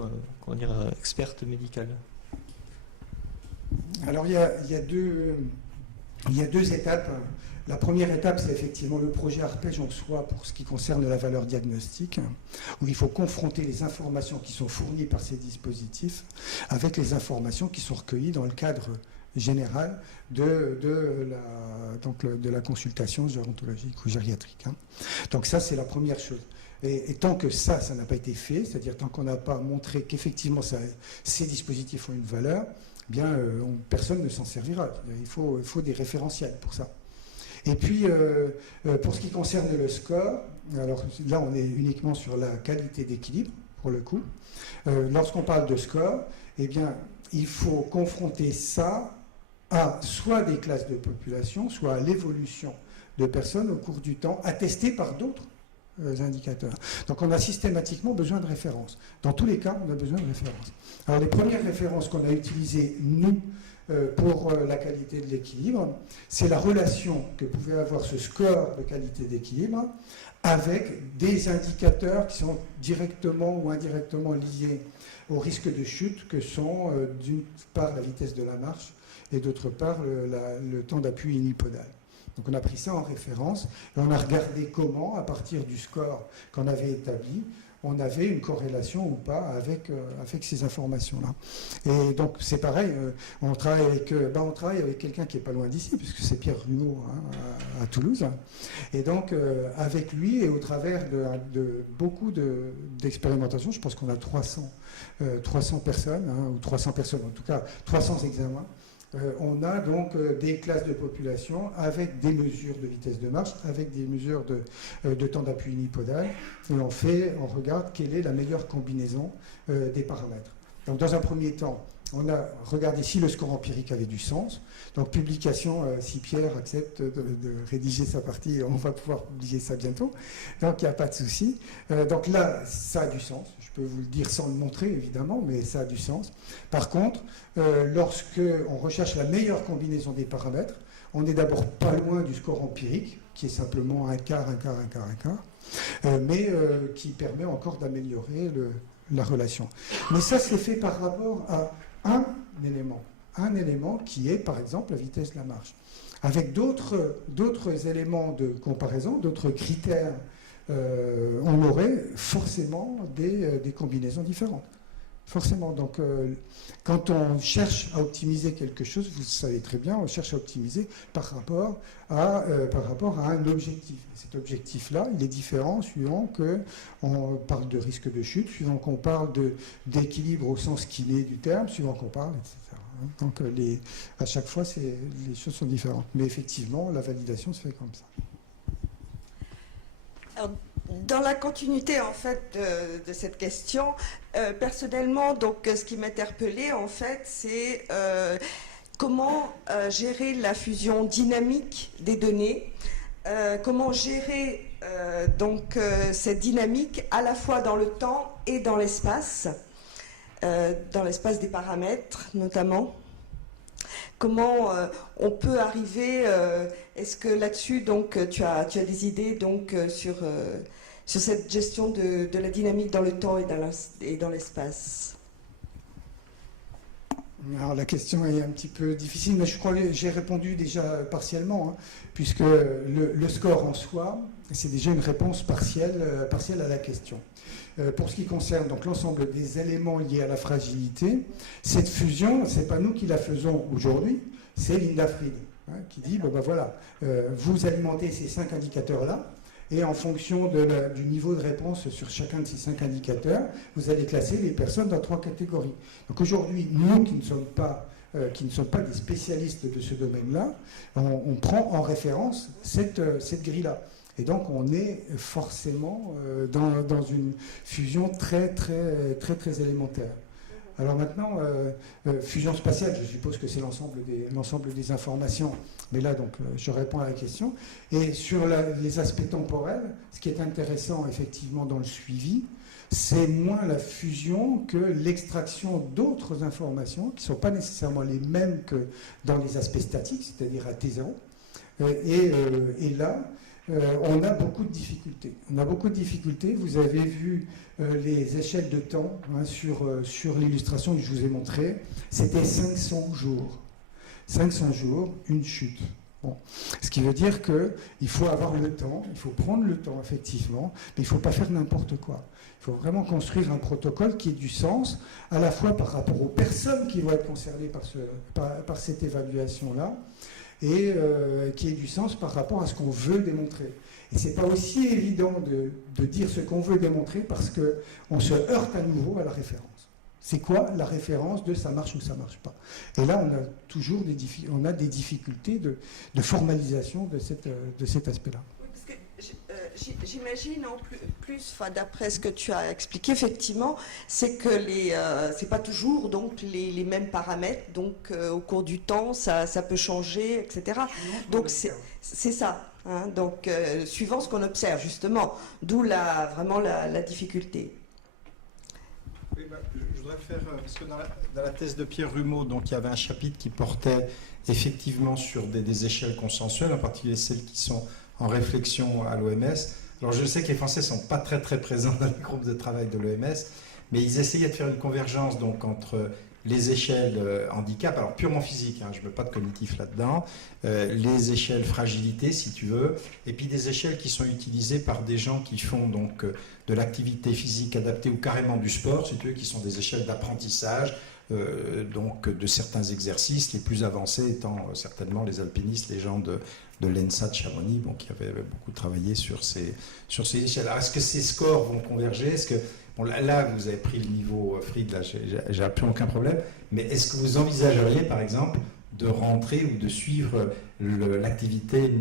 experte médicale ? Alors, il y a deux étapes. La première étape, c'est effectivement le projet Arpège en soi pour ce qui concerne la valeur diagnostique, où il faut confronter les informations qui sont fournies par ces dispositifs avec les informations qui sont recueillies dans le cadre général de la consultation gérontologique ou gériatrique. Donc ça, c'est la première chose. Et tant que ça n'a pas été fait, c'est-à-dire tant qu'on n'a pas montré qu'effectivement ces dispositifs ont une valeur, bien, personne ne s'en servira. Il faut des référentiels pour ça. Et puis, pour ce qui concerne le score, alors là, on est uniquement sur la qualité d'équilibre, pour le coup. Lorsqu'on parle de score, eh bien, il faut confronter ça à soit des classes de population, soit à l'évolution de personnes au cours du temps, attestées par d'autres indicateurs. Donc on a systématiquement besoin de références. Dans tous les cas, on a besoin de références. Alors les premières références qu'on a utilisées, nous, pour la qualité de l'équilibre, c'est la relation que pouvait avoir ce score de qualité d'équilibre avec des indicateurs qui sont directement ou indirectement liés au risque de chute que sont d'une part la vitesse de la marche et d'autre part le temps d'appui unipodal. Donc on a pris ça en référence et on a regardé comment, à partir du score qu'on avait établi, on avait une corrélation ou pas avec ces informations-là. Et donc c'est pareil, on travaille avec quelqu'un qui n'est pas loin d'ici, puisque c'est Pierre Rumeau à Toulouse. Et donc avec lui et au travers de beaucoup d'expérimentations, je pense qu'on a 300 personnes, ou 300 personnes, en tout cas 300 examens. On a donc des classes de population avec des mesures de vitesse de marche, avec des mesures de temps d'appui unipodal, et on regarde quelle est la meilleure combinaison des paramètres. Donc dans un premier temps, on a regardé si le score empirique avait du sens. Donc publication, si Pierre accepte de rédiger sa partie, on va pouvoir publier ça bientôt. Donc il n'y a pas de souci. Donc là, ça a du sens. Je peux vous le dire sans le montrer, évidemment, mais ça a du sens. Par contre, lorsque on recherche la meilleure combinaison des paramètres, on n'est d'abord pas loin du score empirique, qui est simplement un quart, mais qui permet encore d'améliorer la relation. Mais ça, c'est fait par rapport à un élément qui est, par exemple, la vitesse de la marche. Avec d'autres éléments de comparaison, d'autres critères, on aurait forcément des combinaisons différentes. Forcément. Donc, quand on cherche à optimiser quelque chose, vous le savez très bien, on cherche à optimiser par rapport à un objectif. Et cet objectif-là, il est différent suivant qu'on parle de risque de chute, suivant qu'on parle d'équilibre au sens kiné du terme, suivant qu'on parle, etc. Donc, à chaque fois, les choses sont différentes. Mais effectivement, la validation se fait comme ça. Alors, dans la continuité en fait de cette question, personnellement, donc ce qui m'interpellait en fait, c'est comment gérer la fusion dynamique des données, comment gérer cette dynamique à la fois dans le temps et dans l'espace des paramètres notamment. Comment on peut arriver, est-ce que là-dessus, donc, tu as des idées donc, sur cette gestion de la dynamique dans le temps et dans l'espace? Alors la question est un petit peu difficile, mais je crois que j'ai répondu déjà partiellement, puisque le score en soi, c'est déjà une réponse partielle à la question. Pour ce qui concerne donc l'ensemble des éléments liés à la fragilité, cette fusion, ce n'est pas nous qui la faisons aujourd'hui, c'est Linda Fried qui dit, voilà, vous alimentez ces 5 indicateurs-là, et en fonction du niveau de réponse sur chacun de ces 5 indicateurs, vous allez classer les personnes dans 3 catégories. Donc aujourd'hui, nous qui ne sommes pas des spécialistes de ce domaine-là, on prend en référence cette grille-là. Et donc on est forcément dans une fusion très élémentaire. Alors maintenant, fusion spatiale, je suppose que c'est l'ensemble des informations. Mais là, donc, je réponds à la question. Et sur les aspects temporels, ce qui est intéressant, effectivement, dans le suivi, c'est moins la fusion que l'extraction d'autres informations qui ne sont pas nécessairement les mêmes que dans les aspects statiques, c'est-à-dire à T0. Et là, on a beaucoup de difficultés. Vous avez vu les échelles de temps sur l'illustration que je vous ai montrée. C'était 500 jours. 500 jours, une chute. Bon. Ce qui veut dire qu'il faut avoir le temps, il faut prendre le temps, effectivement, mais il ne faut pas faire n'importe quoi. Il faut vraiment construire un protocole qui ait du sens, à la fois par rapport aux personnes qui vont être concernées par cette évaluation-là, et qui ait du sens par rapport à ce qu'on veut démontrer. Et ce n'est pas aussi évident de dire ce qu'on veut démontrer parce qu'on se heurte à nouveau à la référence. C'est quoi la référence de ça marche ou ça ne marche pas? Et là, on a toujours des difficultés de formalisation de cet aspect-là. Oui, parce que j'imagine en plus, d'après ce que tu as expliqué, effectivement, c'est que c'est pas toujours donc les mêmes paramètres. Donc au cours du temps, ça peut changer, etc. Donc c'est ça. Donc suivant ce qu'on observe justement, d'où vraiment la difficulté. Oui, je voudrais faire, parce que dans la thèse de Pierre Rumeau, donc, il y avait un chapitre qui portait effectivement sur des échelles consensuelles, en particulier celles qui sont en réflexion à l'OMS. Alors je sais que les Français ne sont pas très très présents dans les groupes de travail de l'OMS, mais ils essayaient de faire une convergence donc, entre les échelles handicap, alors purement physique, hein, je ne mets pas de cognitif là-dedans, les échelles fragilité, si tu veux, et puis des échelles qui sont utilisées par des gens qui font donc de l'activité physique adaptée ou carrément du sport, si tu veux, qui sont des échelles d'apprentissage, donc de certains exercices, les plus avancés étant certainement les alpinistes, les gens de l'ENSA de Chamonix, bon, qui avaient beaucoup travaillé sur ces échelles. Alors, est-ce que ces scores vont converger? Est-ce que bon, là, vous avez pris le niveau Fried, là, j'ai plus aucun problème. Mais est-ce que vous envisageriez, par exemple, de rentrer ou de suivre l'activité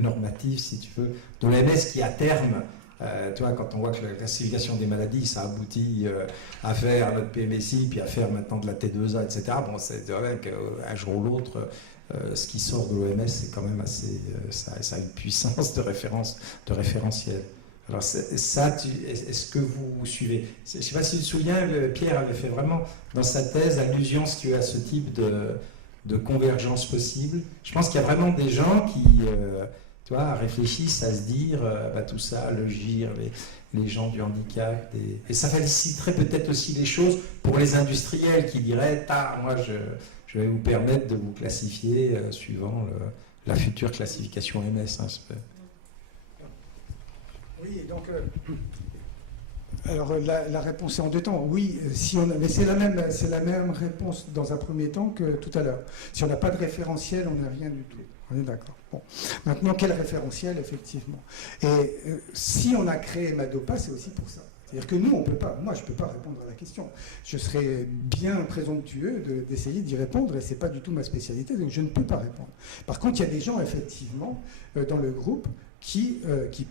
normative, si tu veux, de l'OMS qui, à terme, tu vois, quand on voit que la classification des maladies, ça aboutit à faire notre PMSI, puis à faire maintenant de la T2A, etc. Bon, c'est vrai qu'un jour ou l'autre, ce qui sort de l'OMS, c'est quand même assez... ça a une puissance de référentiel. Alors ça, est-ce que vous suivez? Je ne sais pas si tu te souviens, Pierre avait fait vraiment dans sa thèse allusion à ce type de convergence possible. Je pense qu'il y a vraiment des gens qui tu vois, réfléchissent à se dire tout ça, le GIR, les gens du handicap, et ça faciliterait peut-être aussi les choses pour les industriels qui diraient moi je vais vous permettre de vous classifier suivant la future classification MS. Hein, oui, donc, alors la réponse est en deux temps. Oui, mais c'est la même réponse dans un premier temps que tout à l'heure. Si on n'a pas de référentiel, on n'a rien du tout. On est d'accord. Bon. Maintenant, quel référentiel, effectivement? Et si on a créé Madopa, c'est aussi pour ça. C'est-à-dire que nous, on peut pas. Moi, je ne peux pas répondre à la question. Je serais bien présomptueux d'essayer d'y répondre, et ce n'est pas du tout ma spécialité, donc je ne peux pas répondre. Par contre, il y a des gens, effectivement, dans le groupe qui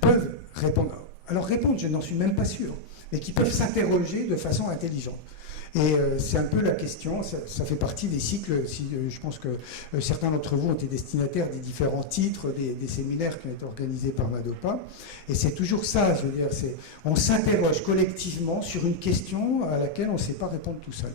peuvent répondre. Alors répondre, je n'en suis même pas sûr, mais qui peuvent s'interroger de façon intelligente. Et c'est un peu la question, ça fait partie des cycles, je pense que certains d'entre vous ont été destinataires des différents titres, des séminaires qui ont été organisés par Madopa, et c'est toujours ça, je veux dire, on s'interroge collectivement sur une question à laquelle on ne sait pas répondre tout seul.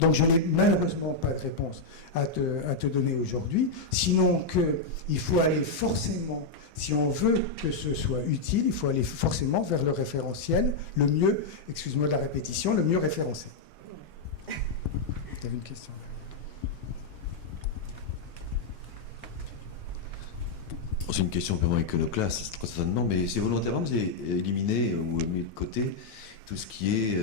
Donc je n'ai malheureusement pas de réponse à te donner aujourd'hui, sinon qu'il faut aller forcément, si on veut que ce soit utile, il faut aller forcément vers le référentiel, le mieux, excuse-moi de la répétition, le mieux référencé. Tu avais une question? C'est une question purement iconoclaste, très certainement, mais c'est volontairement, vous avez éliminé ou mis de côté tout ce qui est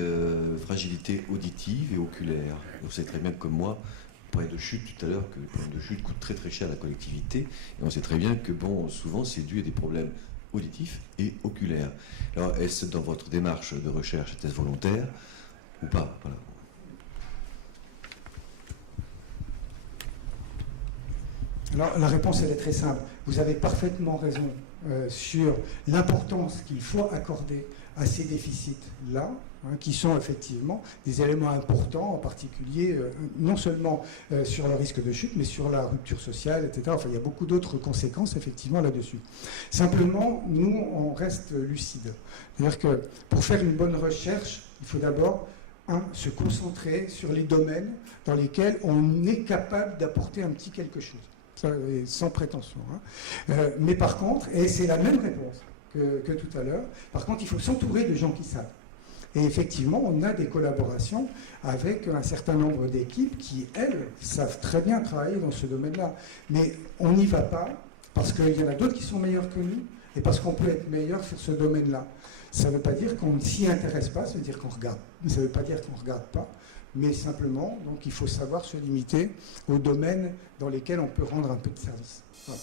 fragilité auditive et oculaire. Vous savez très bien comme moi, on parlait de chute tout à l'heure, que le problème de chute coûte très très cher à la collectivité, et on sait très bien que souvent c'est dû à des problèmes auditifs et oculaires. Alors est-ce dans votre démarche de recherche, est-ce volontaire ou pas? Voilà. Alors la réponse, elle est très simple. Vous avez parfaitement raison sur l'importance qu'il faut accorder à ces déficits-là, qui sont effectivement des éléments importants, en particulier non seulement sur le risque de chute, mais sur la rupture sociale, etc. Enfin, il y a beaucoup d'autres conséquences, effectivement, là-dessus. Simplement, nous, on reste lucide. C'est-à-dire que pour faire une bonne recherche, il faut d'abord se concentrer sur les domaines dans lesquels on est capable d'apporter un petit quelque chose. Ça, sans prétention. Mais par contre, et c'est la même réponse que tout à l'heure, par contre, il faut s'entourer de gens qui savent. Et effectivement, on a des collaborations avec un certain nombre d'équipes qui, elles, savent très bien travailler dans ce domaine-là. Mais on n'y va pas parce qu'il y en a d'autres qui sont meilleurs que nous et parce qu'on peut être meilleur sur ce domaine-là. Ça ne veut pas dire qu'on ne s'y intéresse pas, ça veut dire qu'on regarde. Ça ne veut pas dire qu'on ne regarde pas. Mais simplement, donc, il faut savoir se limiter aux domaines dans lesquels on peut rendre un peu de service. Voilà.